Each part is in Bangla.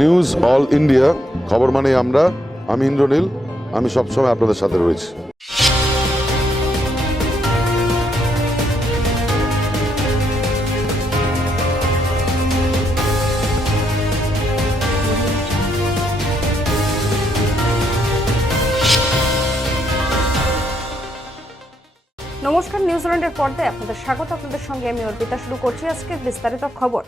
নিউজ অল ইন্ডিয়া, খবর মানে আমরা। আমি ইন্দ্রনীল, আমি সবসময় আপনাদের সাথে রয়েছি। নমস্কার নিউজিল্যান্ডের পর্দায় আপনাদের স্বাগত। আপনাদের সঙ্গে আমি অর্পিতা শুরু করছি আজকের বিস্তারিত খবর।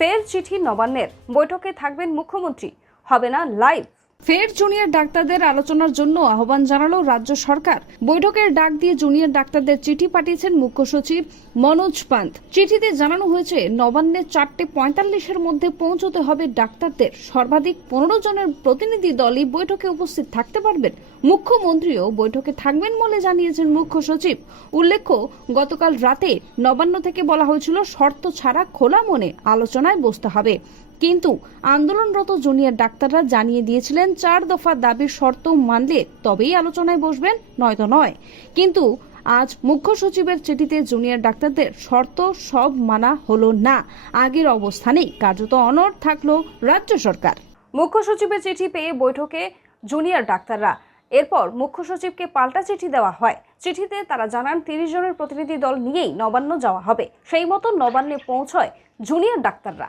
ফের চিঠি নবান্নের। বৈঠকে থাকবেন মুখ্যমন্ত্রী। হবে না লাইভ। ফের জুনিয়র ডাক্তারদের আলোচনার জন্য আহ্বান জানালো রাজ্য সরকার। বৈঠকের ডাক দিয়ে জুনিয়র ডাক্তারদের চিঠি পাঠিয়েছেন মুখ্য সচিব মনোজ পান্ত। চিঠিতে জানানো হয়েছে নবান্নে চারটে পঁয়তাল্লিশের মধ্যে পৌঁছতে হবে ডাক্তারদের। সর্বাধিক পনেরো জনের প্রতিনিধি দলই বৈঠকে উপস্থিত থাকতে পারবেন। মুখ্যমন্ত্রীও বৈঠকে থাকবেন বলে জানিয়েছেন মুখ্য সচিব। উল্লেখ্য, গতকাল রাতে নবান্ন থেকে বলা হয়েছিল, শর্ত ছাড়া খোলা মনে আলোচনায় বসতে হবে। কিন্তু আন্দোলনরত জুনিয়র ডাক্তাররা জানিয়ে দিয়েছিলেন, চার দফা দাবির শর্ত মানলে তবেই আলোচনায় বসবেন, নয়তো নয়। কিন্তু আজ মুখ্য সচিবের চিঠিতে জুনিয়র ডাক্তারদের শর্ত সব মানা হলো না। আগের অবস্থানেই কার্যত অনড় থাকল রাজ্য সরকার। মুখ্য সচিবের চিঠি পেয়ে বৈঠকে জুনিয়র ডাক্তাররা এরপর মুখ্য সচিবকে পাল্টা চিঠি দেওয়া হয়। চিঠিতে তারা জানান, তিরিশ জনের প্রতিনিধি দল নিয়েই নবান্ন যাওয়া হবে। সেই মতো নবান্নে পৌঁছয় জুনিয়র ডাক্তাররা।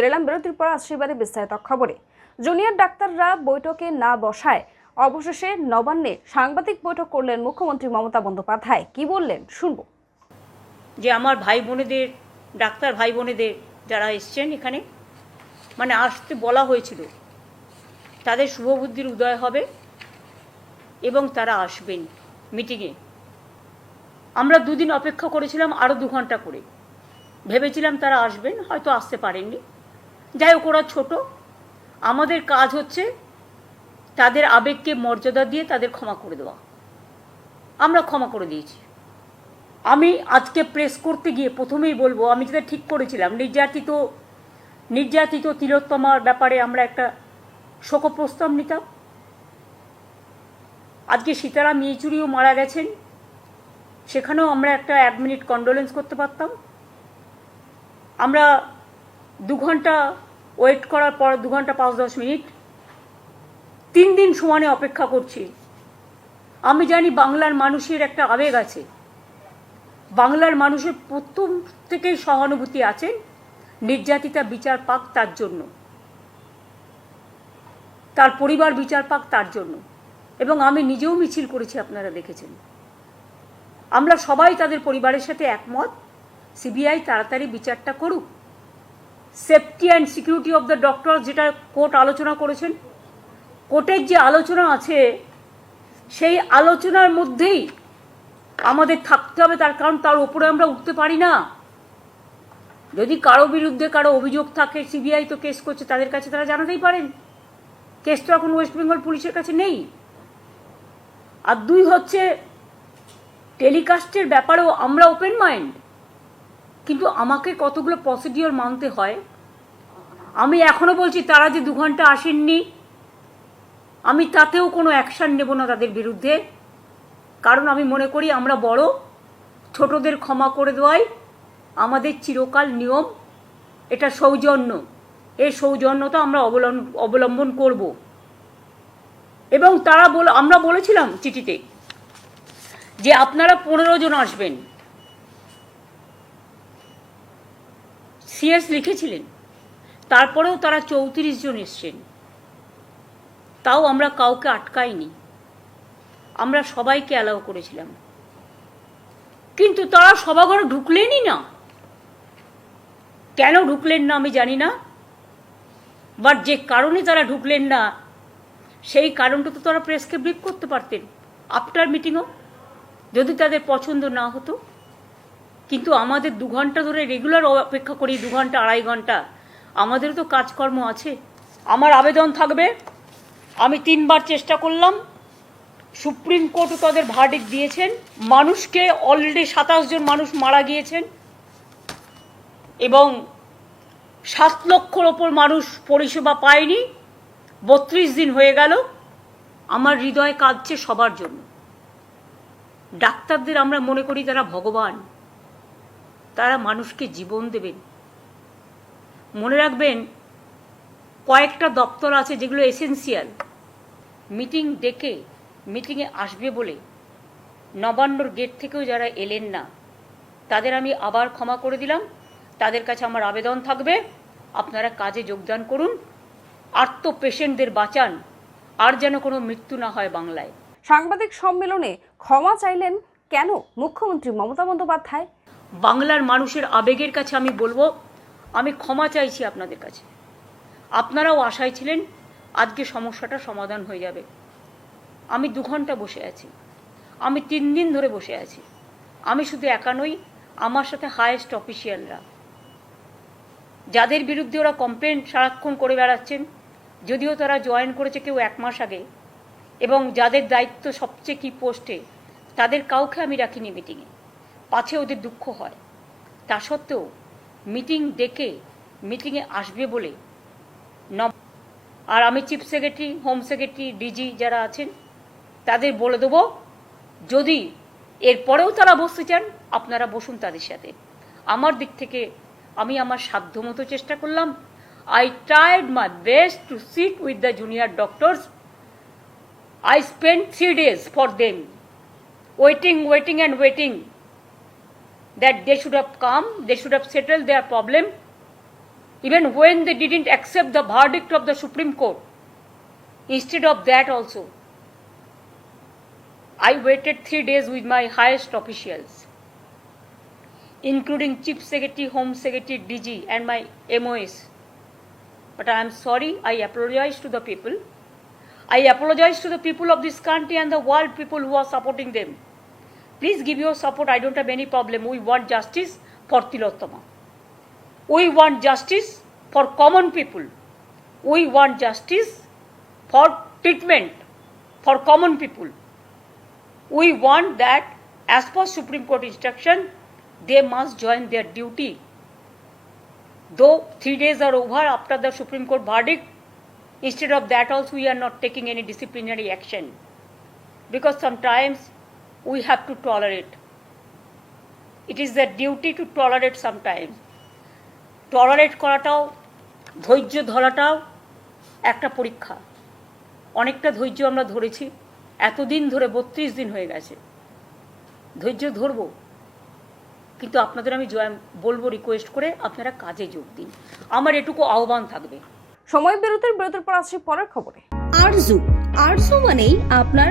ফিরেলাম বিরতির পর আসছি এবারে বিস্তারিত খবরে। জুনিয়র ডাক্তাররা বৈঠকে না বসায়, অবশেষে নবান্নে সাংবাদিক বৈঠক করলেন মুখ্যমন্ত্রী মমতা বন্দ্যোপাধ্যায়। কি বললেন? শুনব। যে আমার ভাই বোনেদের, ডাক্তার ভাই বোনেদের যারা এসছেন এখানে মানে আসতে বলা হয়েছিল, তাদের শুভবুদ্ধির উদয় হবে এবং তারা আসবেন মিটিংয়ে। আমরা দুদিন অপেক্ষা করেছিলাম আরও দু ঘণ্টা করে। ভেবেছিলাম তারা আসবেন, হয়তো আসতে পারেননি। যাই হোক, ওরা ছোটো। আমাদের কাজ হচ্ছে তাদের আবেগকে মর্যাদা দিয়ে তাদের ক্ষমা করে দেওয়া। আমরা ক্ষমা করে দিয়েছি। আমি আজকে প্রেস করতে গিয়ে প্রথমেই বলব, আমি যেটা ঠিক করেছিলাম, নির্যাতিত নির্যাতিত তিলোত্তমার ব্যাপারে আমরা একটা শোক প্রস্তাব নিতাম। আজকে সীতারাম ইয়েচুরিও মারা গেছেন। সেখানেও আমরা একটা এক মিনিট কন্ডোলেন্স করতে পারতাম। আমরা দু ঘণ্টা ওয়েট করার পর দু ঘণ্টা পাঁচ দশ মিনিট, তিন দিন সমানে অপেক্ষা করছি। আমি জানি বাংলার মানুষের একটা আবেগ আছে। বাংলার মানুষের প্রথম থেকেই সহানুভূতি আছেন নির্যাতিতা বিচার পাক তার জন্য। তার পরিবার বিচার পাক তার জন্য। এবং আমি নিজেও মিছিল করেছি, আপনারা দেখেছেন। আমরা সবাই তাদের পরিবারের সাথে একমত, সিবিআই তাড়াতাড়ি বিচারটা করুক। Safety and security of the doctor যেটা কোর্ট আলোচনা করেছেন। কোর্টের যে আলোচনা আছে, সেই আলোচনার মধ্যেই আমাদের থাকতে হবে, তার কারণ তার উপরে আমরা উঠতে পারি না। যদি কারও বিরুদ্ধে কারও অভিযোগ থাকে সিবিআই তো কেস করছে, তাদের কাছে তারা জানাতেই পারেন। কেস তো এখন ওয়েস্ট বেঙ্গল পুলিশের কাছে নেই। আর দুই হচ্ছে টেলিকাস্টের ব্যাপারেও আমরা ওপেন মাইন্ড কিন্তু আমাকে কতগুলো প্রসিডিওর মানতে হয়? আমি এখনও বলছি তারা যে দু ঘণ্টা আসেননি, আমি তাতেও কোনো অ্যাকশান নেব না তাদের বিরুদ্ধে। কারণ আমি মনে করি আমরা বড়, ছোটদের ক্ষমা করে দেওয়াই আমাদের চিরকাল নিয়ম। এটা সৌজন্য। এই সৌজন্যতা আমরা অবলম্বন করব। এবং তারা বল, আমরা বলেছিলাম চিঠিতে যে আপনারা পনেরো জন আসবেন। সিএস লিখেছিলেন। তারপরেও তারা চৌত্রিশ জন এসছেন। তাও আমরা কাউকে আটকাইনি। আমরা সবাইকে অ্যালাউ করেছিলাম। কিন্তু তারা সভাঘরে ঢুকলেনই না। কেন ঢুকলেন না আমি জানি না। বাট যে কারণে তারা ঢুকলেন না, সেই কারণটা তো তারা প্রেসকে ব্রিফ করতে পারতেন। আফটার মিটিংও যদি তাদের পছন্দ না হতো। কিন্তু আমাদের দু ঘণ্টা ধরে রেগুলার অপেক্ষা করি, দু ঘণ্টা, আড়াই ঘণ্টা। আমাদেরও তো কাজকর্ম আছে। আমার আবেদন থাকবে। আমি তিনবার চেষ্টা করলাম। সুপ্রিম কোর্টও তাদের ভার্ডিক দিয়েছেন। মানুষকে অলরেডি সাতাশ জন মানুষ মারা গিয়েছেন। এবং সাত লক্ষর ওপর মানুষ পরিষেবা পায়নি। বত্রিশ দিন হয়ে গেল। আমার হৃদয় কাঁদছে সবার জন্য। ডাক্তারদের আমরা মনে করি তারা ভগবান। তারা মানুষকে জীবন দেবেন। মনে রাখবেন, কয়েকটা দপ্তর আছে যেগুলো এসেন্সিয়াল মিটিং ডেকে মিটিংয়ে আসবে বলে। নবান্নর গেট থেকেও যারা এলেন না, তাদের আমি আবার ক্ষমা করে দিলাম। তাদের কাছে আমার আবেদন থাকবে। আপনারা কাজে যোগদান করুন। আর্ত পেশেন্টদের বাঁচান। আর যেন কোনো মৃত্যু না হয় বাংলায়। সাংবাদিক সম্মেলনে ক্ষমা চাইলেন কেন মুখ্যমন্ত্রী মমতা বন্দ্যোপাধ্যায়? বাংলার মানুষের আবেগের কাছে আমি বলব, আমি ক্ষমা চাইছি আপনাদের কাছে। আপনারাও আশায় ছিলেন আজকে সমস্যাটা সমাধান হয়ে যাবে। আমি দু ঘণ্টা বসে আছি। আমি তিন দিন ধরে বসে আছি। আমি শুধু একা নই, আমার সাথে হায়েস্ট অফিসিয়ালরা যাদের বিরুদ্ধে ওরা কমপ্লেন সারাক্ষণ করে বেড়াচ্ছেন, যদিও তারা জয়েন করেছে কেউ এক মাস আগে, এবং যাদের দায়িত্ব সবচেয়ে কি পোস্টে তাদের কাউকে আমি রাখিনি মিটিংয়ে পাছে ওদের দুঃখ হয়। তা সত্ত্বেও মিটিং ডেকে মিটিংয়ে আসবে বলে ন আর আমি chief secretary, home secretary, DG যারা আছেন, তাদের বলে দেবো, যদি এরপরেও তারা বসতে চান, আপনারা বসুন তাদের সাথে। আমার দিক থেকে আমি আমার সাধ্যমতো চেষ্টা করলাম। I tried my best to sit with the junior doctors I spend three days for them waiting waiting and waiting that they should have come, they should have settled their problem, even when they didn't accept the verdict of the Supreme Court. Instead of that, also, I waited three days with my highest officials, including Chief Secretary, Home Secretary, DG, and my MOS. But I am sorry, I apologize to the people. I apologize to the people of this country and the world people who are supporting them. Please give your support. I don't have any problem. We want justice for Tilottama. We want justice for common people. We want justice for treatment for common people. We want that, as per Supreme Court instruction, they must join their duty. Though three days are over after the Supreme Court verdict, instead of that, also, we are not taking any disciplinary action. Because sometimes we have to tolerate. It is their duty to tolerate sometimes. Tolerate করাটাও ধৈর্য ধরাটাও একটা পরীক্ষা। অনেকটা ধৈর্য আমরা ধরেছি এতদিন ধরে বত্রিশ দিন হয়ে গেছে। ধৈর্য ধরবো কিন্তু আপনাদের আমি জয় বলব রিকোয়েস্ট করে আপনারা কাজে যোগ দিন। আমার এটুকু আহ্বান থাকবে। সময় বিরতির বিরতির পর আসছি পরের খবরে। আরজু আরজু মানেই আপনার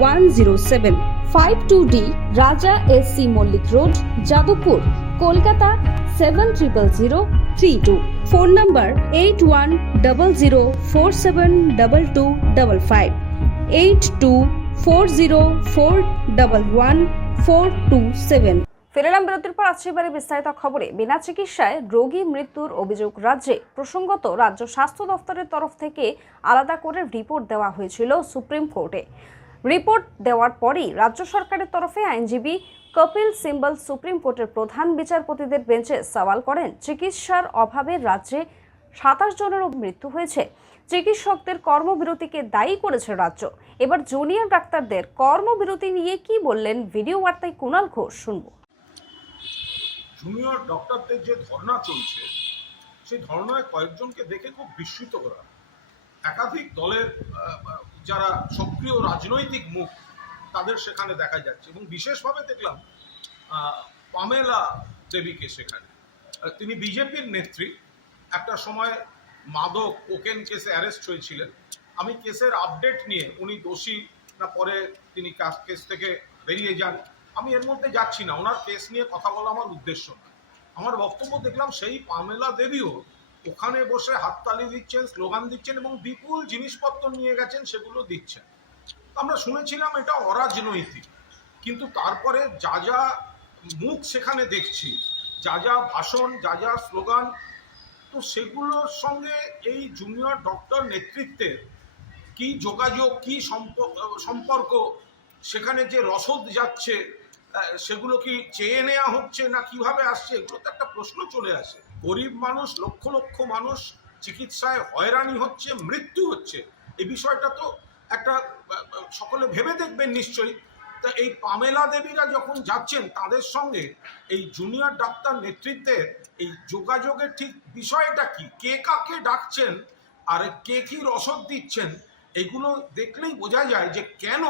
one zero seven five two D Raja S C Mallick road Jadavpur Kolkata seven triple zero three two phone eight one zero four seven two five eight two four zero four one four two seven বিরতির পর আসছে এবারে বিস্তারিত খবরে। বিনা চিকিৎসায় রোগী মৃত্যুর অভিযোগ রাজ্যে। প্রসঙ্গত, রাজ্য স্বাস্থ্য দফতরের তরফ থেকে আলাদা করে রিপোর্ট দেওয়া হয়েছিল সুপ্রিম কোর্টে। রিপোর্ট দেওয়ার পরই রাজ্য সরকারের তরফে আইনজীবী কপিল সিম্বল সুপ্রিম কোর্টের প্রধান বিচারপতিদের বেঞ্চে সওয়াল করেন, চিকিৎসার অভাবে রাজ্যে সাতাশ জনেরও মৃত্যু হয়েছে। চিকিৎসকদের কর্মবিরতিকে দায়ী করেছে রাজ্য। এবার জুনিয়র ডাক্তারদের কর্মবিরতি নিয়ে কি বললেন ভিডিও বার্তায় কুণাল ঘোষ, শুনব। জুনিয়র ডক্টরদের যে ধর্ণা চলছে, সেই ধর্ণায় কয়েকজনকে দেখে খুব বিস্মিত করা। একাধিক দলের যারা সক্রিয় রাজনৈতিক মুখ, তাদের সেখানে দেখা যাচ্ছে। এবং বিশেষভাবে দেখলাম পামেলা দেবীকে সেখানে। তিনি বিজেপির নেত্রী। একটা সময় মাদক, কোকেন কেসে অ্যারেস্ট হয়েছিলেন। আমি কেসের আপডেট নিয়ে, উনি দোষী না পরে তিনি কেস থেকে বেরিয়ে যান, আমি এর মধ্যে যাচ্ছি না। ওনার কেস নিয়ে কথা বলা আমার উদ্দেশ্য না আমার বক্তব্য দেখলাম, সেই পামেলা দেবীও ওখানে বসে হাততালি দিচ্ছেন, স্লোগান দিচ্ছেন এবং বিপুল জিনিসপত্র নিয়ে গেছেন, সেগুলো দিচ্ছেন। আমরা শুনেছিলাম এটা অরাজনৈতিক, কিন্তু তারপরে যা যা মুখ সেখানে দেখছি, যা যা ভাষণ, যা যা স্লোগান, তো সেগুলোর সঙ্গে এই জুনিয়র ডক্টর নেতৃত্বের কি যোগাযোগ, কি সম্প- সম্পর্ক, সেখানে যে রসদ যাচ্ছে সেগুলো কি চেয়ে নেওয়া হচ্ছে না কীভাবে আসছে, এগুলো তো একটা প্রশ্ন চলে আসে। গরিব মানুষ, লক্ষ লক্ষ মানুষ চিকিৎসায় হয়রানি হচ্ছে, মৃত্যু হচ্ছে। এই বিষয়টা তো একটা, সকলে ভেবে দেখবেন নিশ্চয়ই। তা এই পামেলা দেবীরা যখন যাচ্ছেন, তাদের সঙ্গে এই জুনিয়র ডাক্তার নেতৃত্বে এই যোগাযোগের ঠিক বিষয়টা কি? কে কাকে ডাকছেন আর কে কি রসদ দিচ্ছেন, এগুলো দেখলেই বোঝা যায় যে কেন,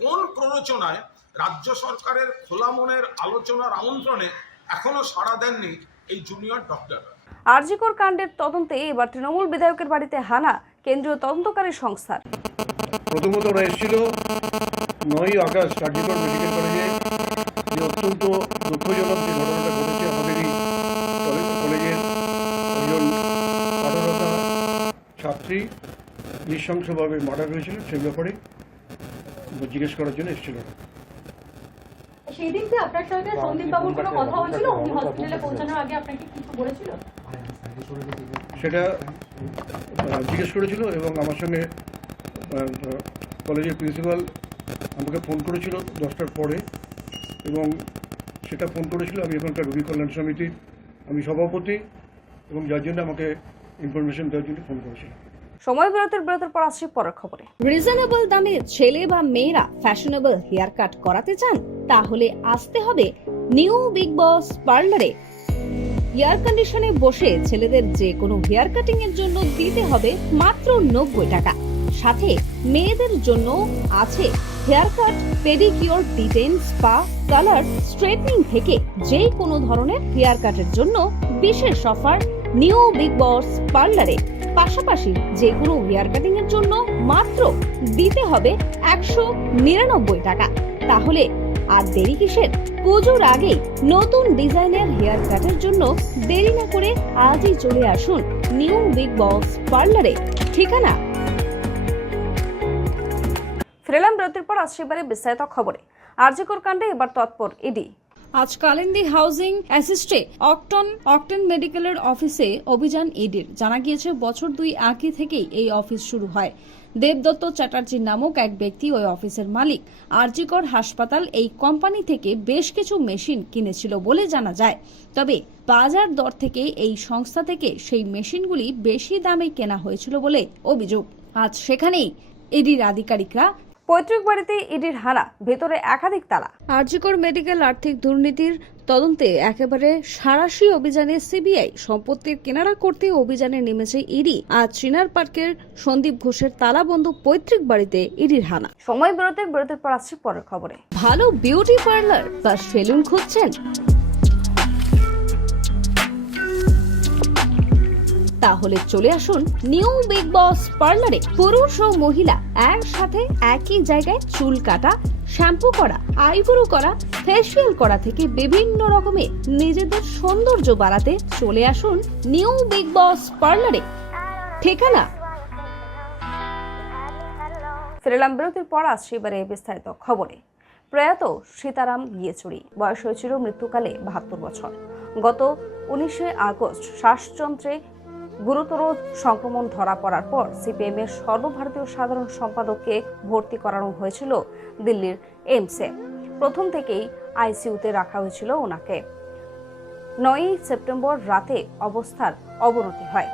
কোন প্ররোচনায় রাজ্য সরকারের খোলা মনের আলোচনার আমন্ত্রণে এখনও সাড়া দেননি এই জুনিয়র ডক্টররা আরজিকর কাণ্ডের তদন্তে এবার তৃণমূল বিধায়কের বাড়িতে হানা কেন্দ্রীয় তদন্তকারী সংস্থার। প্রথমত ওরা এসেছিল নয়ই আগস্ট কার্যকর মেডিকেল কলেজে যে অত্যন্ত দুঃখজনক যে ঘটনাটা ঘটেছে আমাদেরই কলেজের একজন পাঠরতা ছাত্রী নৃশংসভাবে মার্ডার হয়েছিল সেই ব্যাপারে জিজ্ঞেস করার জন্য এসেছিল। সেই দিন কি আপনার সঙ্গে সন্দীপ বাবুর কোনো কথা হয়েছিল উনি হসপিটালে পৌঁছানোর আগে আপনাকে কিছু বলেছিল? সেটা জিজ্ঞেস করেছিল এবং আমার সঙ্গে কলেজের প্রিন্সিপাল আমাকে ফোন করেছিল দশটার পরে এবং সেটা ফোন করেছিল। আমি এখানকার রোগী কল্যাণ সমিতির আমি সভাপতি এবং যার জন্য আমাকে ইনফরমেশন দেওয়ার জন্য ফোন করেছিল। সময় বিরতির বিরতির পর আসছি পরের খবরে। রিজনেবল দামে ছেলে বা মেয়েরা ফ্যাশনেবল হেয়ার কাট করাতে চান? তাহলে আসতে হবে নিউ বিগ বস পার্লারে। এয়ার কন্ডিশনে বসে ছেলেদের যে কোনো হেয়ার কাটিং এর জন্য দিতে হবে মাত্র নব্বই টাকা। সাথে মেয়েদের জন্য আছে hair cut, pedicure detan spa, colour, straightening থেকে যে কোনো ধরনের হেয়ার কাটের জন্য বিশেষ অফার নিউ বিগ বস পার্লারে। পাশাপাশি যে কোনো হেয়ার কাটিং এর জন্য মাত্র দিতে হবে একশো নিরানব্বই টাকা। তাহলে আর দেরি কিসের? পুজোর আগেই নতুন ডিজাইনের হেয়ার কাটের জন্য দেরি না করে আজই চলে আসুন নিউ বিগ বস পার্লারে। ঠিকানা? ফিরেলাম বিরতির পর আসছি এবারে বিস্তারিত খবরে। আরজিকর কাণ্ডে এবার তৎপর ইডি। আজ কালিন্দি হাউজিং অ্যাসিস্টে অকটন অকটেন মেডিকেলের অফিসে অভিযান ইডির। জানা গিয়েছে বছর দুই আগে থেকেই এই অফিস শুরু হয়। দেবদত্ত চ্যাটার্জি নামক এক ব্যক্তি ওই অফিসের মালিক। আরজিকর হাসপাতাল এই কোম্পানি থেকে বেশ কিছু মেশিন কিনেছিল বলে জানা যায়। তবে বাজার দর থেকে এই সংস্থা থেকে সেই মেশিনগুলি বেশি দামে কেনা হয়েছিল বলে অভিযোগ। আজ সেখানেই এডির আধিকারিকরা পৈতৃক বাড়িতে ইডির হানা ভেতরে একাধিক তালা। আরজিকর মেডিকেল আর্থিক দুর্নীতির তদন্তে একেবারে সারাশি অভিযানে সিবিআই সম্পত্তির কেনারা করতে অভিযানে নেমেছে ইডি। আজ চিনার পার্কের সন্দীপ ঘোষের তালাবন্ধ পৈতৃক বাড়িতে ইডির হানা। সময় বিরতির বিরতির পর আসছি পরের খবরে। ভালো বিউটি পার্লার বা সেলুন খুঁজছেন। তাহলে চলে আসুন নিউ বিগ বস পার্লারে পুরুষ ও মহিলা একসাথে একই জায়গায় চুল কাটা, শ্যাম্পু করা, আইব্রো করা ফেসিয়াল করা থেকে বিভিন্ন রকমের নিজেদের সৌন্দর্য বাড়াতে চলে আসুন নিউ বিগ বস পার্লারে ঠিকানা? ফিরেলাম বিরতির পর আসছি এবারে বিস্তারিত খবরে। প্রয়াত সীতারাম ইয়েচুরি, বয়স হয়েছিল মৃত্যুকালে বাহাত্তর বছর। গত উনিশে আগস্ট শ্বাসযন্ত্রে গুরুতর সংক্রমণ ধরা পড়ার পর সিপিএম এর সর্বভারতীয় সাধারণ সম্পাদককে ভর্তি করানো হয়েছিল দিল্লির এইমসে। প্রথম থেকেই আইসিইউতে রাখা হয়েছিল ওনাকে। নয়ই সেপ্টেম্বর রাতে অবস্থার অবনতি হয়।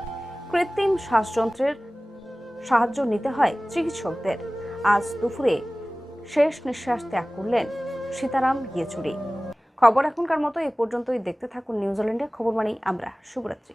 কৃত্রিম শ্বাসযন্ত্রের সাহায্য নিতে হয় চিকিৎসকদের। আজ দুপুরে শেষ নিঃশ্বাস ত্যাগ করলেন সীতারাম ইয়েচুরি। খবর এখনকার মতো এ পর্যন্তই। দেখতে থাকুন নিউজিল্যান্ডের খবর মানেই আমরা। শুভরাত্রি।